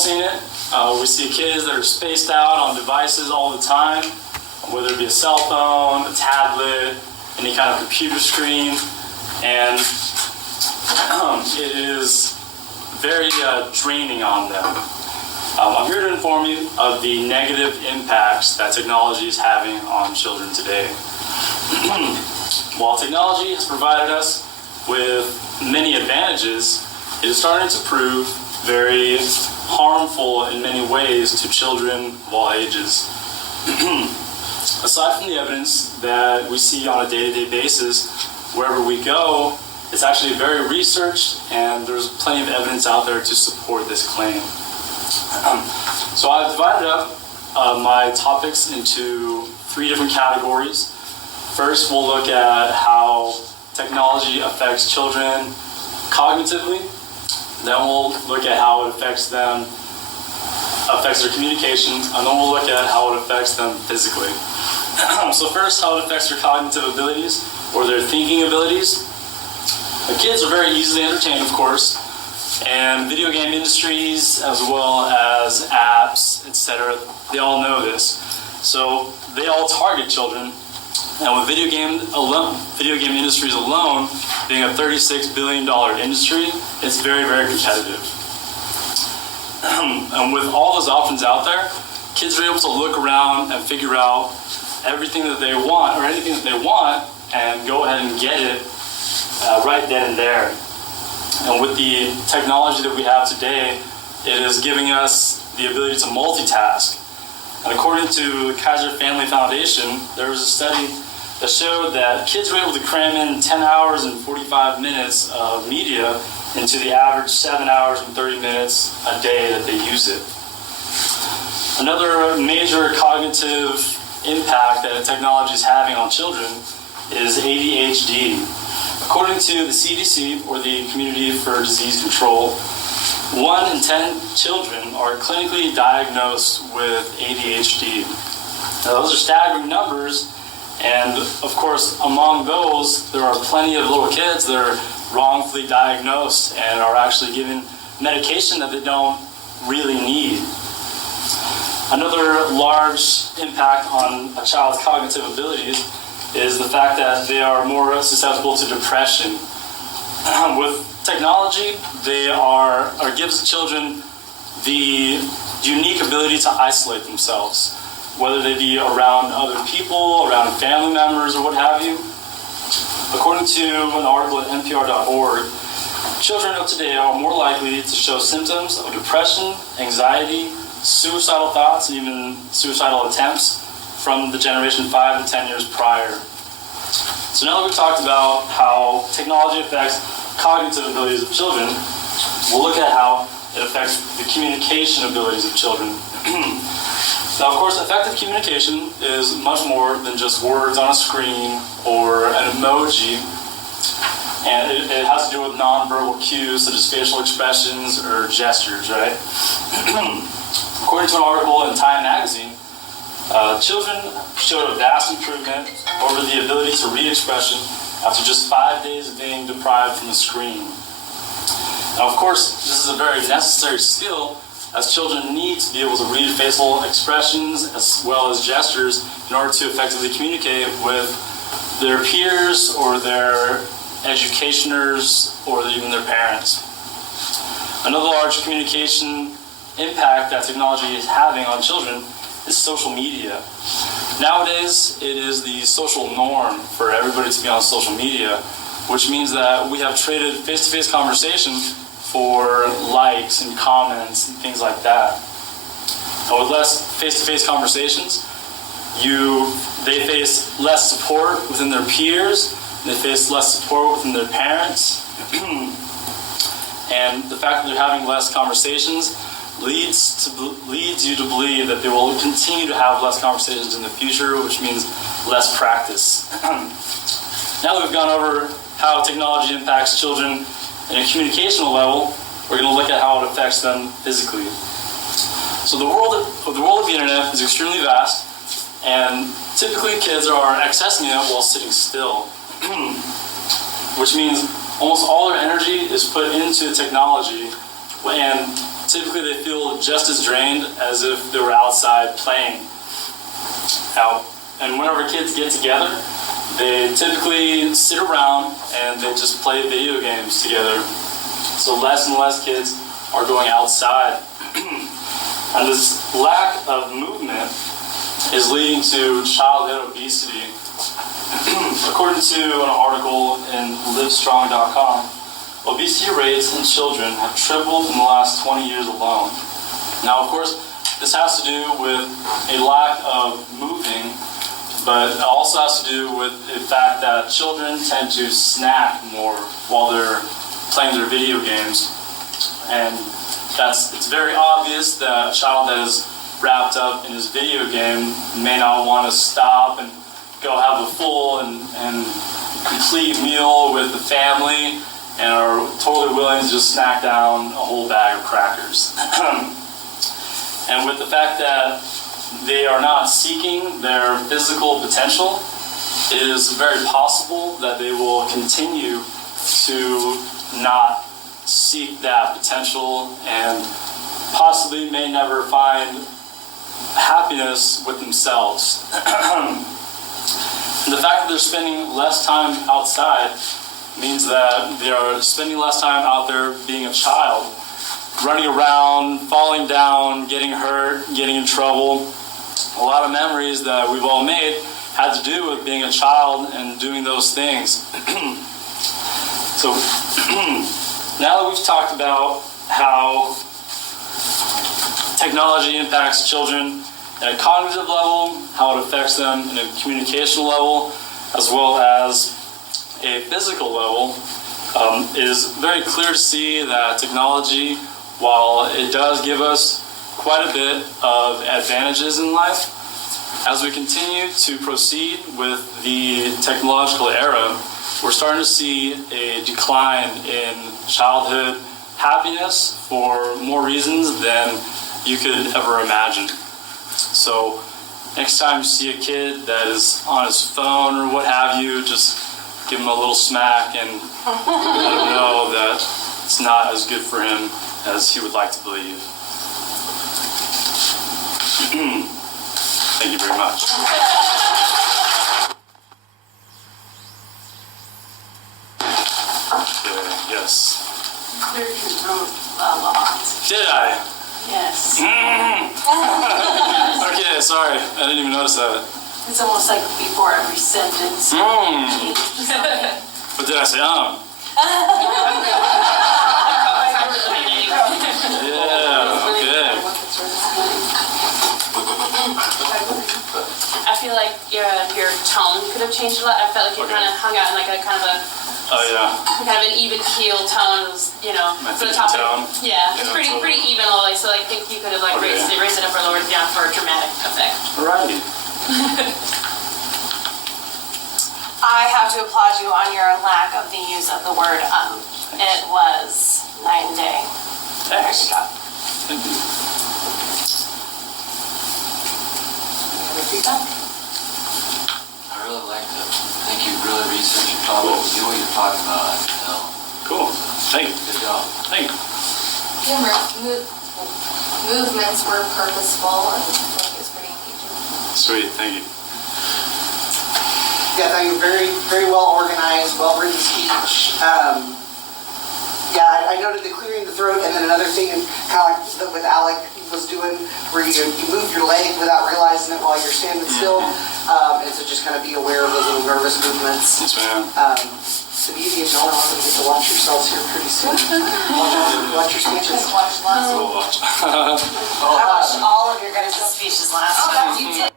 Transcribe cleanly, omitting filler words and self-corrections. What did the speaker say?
seen it. We see kids that are spaced out on devices all the time, whether it be a cell phone, a tablet, any kind of computer screen, and it is very draining on them. I'm here to inform you of the negative impacts that technology is having on children today. While technology has provided us with many advantages, it is starting to prove very harmful in many ways to children of all ages. Aside from the evidence that we see on a day-to-day basis, wherever we go, it's actually very researched, and there's plenty of evidence out there to support this claim. So I've divided up my topics into 3 different categories. First, we'll look at how technology affects children cognitively. Then we'll look at how it affects their communication, and then we'll look at how it affects them physically. So first, how it affects their cognitive abilities, or their thinking abilities. The kids are very easily entertained, of course, and video game industries, as well as apps, etc., they all know this. So they all target children, and with video game industries alone being a $36 billion industry, it's very, very competitive. And with all those options out there, kids are able to look around and figure out everything that they want, or anything that they want, and go ahead and get it right then and there. And with the technology that we have today, it is giving us the ability to multitask. And according to the Kaiser Family Foundation, there was a study that showed that kids were able to cram in 10 hours and 45 minutes of media into the average 7 hours and 30 minutes a day that they use it. Another major cognitive impact that technology is having on children is ADHD. According to the CDC, or the Community for Disease Control, 1 in 10 children are clinically diagnosed with ADHD. Now, those are staggering numbers, and of course, among those, there are plenty of little kids that are wrongfully diagnosed and are actually given medication that they don't really need. Another large impact on a child's cognitive abilities is the fact that they are more susceptible to depression. With technology, it gives children the unique ability to isolate themselves, whether they be around other people, around family members, or what have you. According to an article at NPR.org, children of today are more likely to show symptoms of depression, anxiety, suicidal thoughts, and even suicidal attempts from the generation 5 to 10 years prior. So now that we've talked about how technology affects cognitive abilities of children, we'll look at how it affects the communication abilities of children. Now, of course, effective communication is much more than just words on a screen or an emoji, and it has to do with nonverbal cues such as facial expressions or gestures, right? According to an article in Time magazine, children showed a vast improvement over the ability to read expression after just 5 days of being deprived from the screen. Now, of course, this is a very necessary skill, as children need to be able to read facial expressions as well as gestures in order to effectively communicate with their peers or their educationers or even their parents. Another large communication impact that technology is having on children is social media. Nowadays, it is the social norm for everybody to be on social media, which means that we have traded face-to-face conversation for likes and comments and things like that. And with less face-to-face conversations, they face less support within their peers, they face less support within their parents, and the fact that they're having less conversations leads you to believe that they will continue to have less conversations in the future, which means less practice. Now that we've gone over how technology impacts children at a communicational level, we're going to look at how it affects them physically. So the world of the internet is extremely vast, and typically kids are accessing it while sitting still, which means almost all their energy is put into technology, and typically they feel just as drained as if they were outside playing. Now, and whenever kids get together, they typically sit around and they just play video games together. So less and less kids are going outside. And this lack of movement is leading to childhood obesity. According to an article in Livestrong.com, obesity rates in children have tripled in the last 20 years alone. Now, of course, this has to do with a lack of moving, but it also has to do with the fact that children tend to snack more while they're playing their video games. And it's very obvious that a child that is wrapped up in his video game may not want to stop and go have a full and complete meal with the family and are totally willing to just snack down a whole bag of crackers. And with the fact that they are not seeking their physical potential, it is very possible that they will continue to not seek that potential and possibly may never find happiness with themselves. The fact that they're spending less time outside means that they are spending less time out there being a child, running around, falling down, getting hurt, getting in trouble. A lot of memories that we've all made had to do with being a child and doing those things. So now that we've talked about how technology impacts children at a cognitive level, how it affects them in a communication level, as well as a physical level, it is very clear to see that technology, while it does give us quite a bit of advantages in life, as we continue to proceed with the technological era, we're starting to see a decline in childhood happiness for more reasons than you could ever imagine. So next time you see a kid that is on his phone or what have you, just give him a little smack and let him know that it's not as good for him as he would like to believe. Thank you very much. Okay, yes. Cleared your throat a lot. Did I? Yes. Okay, sorry. I didn't even notice that. It's almost like before every sentence. But did I say Yeah, okay. I feel like your tone could have changed a lot. I felt like you kind of hung out in like a kind of a Oh yeah. kind of an even keel tone. It was, My for the thinking topic. tone? Yeah, it's Yeah, pretty even. Like, so I think you could have like Okay. raised it up or lowered it down for a dramatic effect. Alrighty. I have to applaud you on your lack of the use of the word It was night and day. Thanks. Thank you. I really like that. I think you really researched your topic. You know what you're talking about. I can tell. Cool. Thank you. Good job. Thank you. Your movements were purposeful and I think it was pretty engaging. Sweet. Thank you. Yeah, I thought you were very, very well organized, well-written speech. I noted the clearing the throat, and then another thing, kind of like what Alec was doing, where you move your leg without realizing it while you're standing still, and so just kind of be aware of those little nervous movements. Yes, ma'am. The beauty of knowing all, you get to watch yourselves here pretty soon. Watch your speeches. Watch last We'll watch. I watched all of your guys' speeches last time. You did?